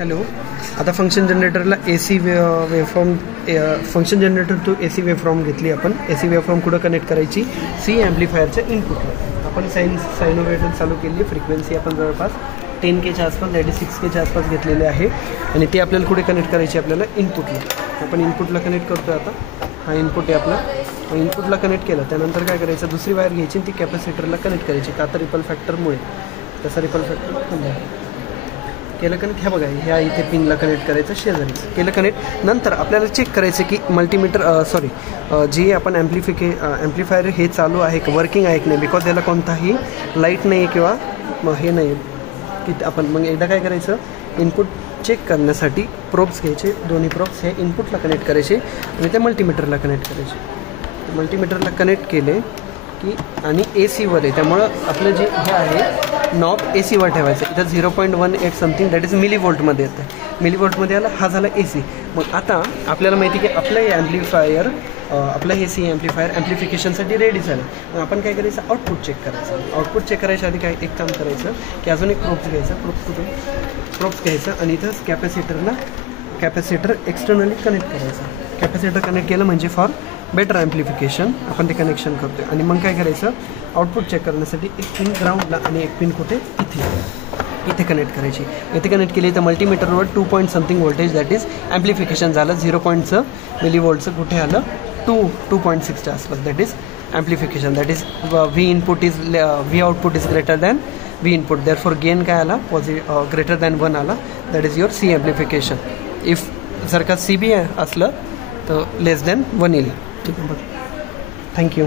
Hello, आता function जनरेटरला AC waveform function generator to AC waveform घेतली आपण. AC वेवफॉर्म कुठं कनेक्ट करायची? C ॲम्प्लिफायरच्या इनपुटला. आपण सायनोवेटर चालू केली. फ्रिक्वेन्सी आपण जवळपास 10K आसपास, दॅट इज 6K आसपास घेतलेले आहे आणि ती आपल्याला कुठे कनेक्ट करायची? आपल्याला इनपुटला. आपण इनपुटला कनेक्ट करतो. आता हा इनपुट आहे आपला. इनपुटला कनेक्ट केलं त्यानंतर काय करायचं? दुसरी वायर घ्यायची आणि ती कॅपॅसिटरला कनेक्ट करायची. का तर रिपल फॅक्टरमुळे. तसा रिपल फॅक्टर केलं कनेक्ट. ह्या बघा, ह्या इथे पिनला कनेक्ट करायचं शेजारी. केलं कनेक्ट. नंतर आपल्याला चेक करायचं की मल्टीमीटर जे आपण ॲम्प्लिफायर हे चालू आहे का, वर्किंग आहे की नाही. बिकॉज याला कोणताही लाईट नाही आहे किंवा हे नाही की आपण मग एकदा काय करायचं? इनपुट चेक करण्यासाठी प्रोब्स घ्यायचे. दोन्ही प्रोब्स हे इनपुटला कनेक्ट करायचे आणि ते मल्टीमीटरला कनेक्ट करायचे. मल्टीमीटरला कनेक्ट केले की आणि ACवर आहे त्यामुळं आपलं जे हे आहे नॉब ACवर ठेवायचं. इथं 0.18 समथिंग दॅट इज मिलीवोल्टमध्ये येतं. मिलीवोल्टमध्ये आला. हा झाला AC. मग आता आपल्याला माहिती आहे की आपलं हे ॲम्प्लिफायर आपलं हे AC ॲम्प्लिफायर ॲम्प्लिफिकेशनसाठी रेडी झालं. मग आपण काय करायचं? आउटपुट चेक करायचं. आउटपुट चेक करायच्या आधी काय एक काम करायचं की अजून एक प्रोब्स घ्यायचं. प्रोब्स घ्यायचं आणि इथंच कॅपॅसिटर एक्सटर्नली कनेक्ट करायचं. कॅपॅसिटर कनेक्ट केलं म्हणजे फॉर बेटर ॲम्प्लिफिकेशन आपण ते कनेक्शन करतो. आणि मग काय करायचं? आउटपुट चेक करण्यासाठी एक पिन ग्राउंडला आणि एक पिन कुठे? इथे कनेक्ट करायची. इथे कनेक्ट केली तर मल्टीमीटरवर 2 something voltage that is amplification झालं. 0 मिलीवोल्टचं कुठे आलं? 2.6च्या आसपास that is amplification. That is V output is greater than V input. Therefore gain काय आला? ग्रेटर दॅन 1 आला. That is your C amplification. If जर का CB असलं तर लेस दॅन 1 येईल. ठीक आहे. बघ, थँक्यू.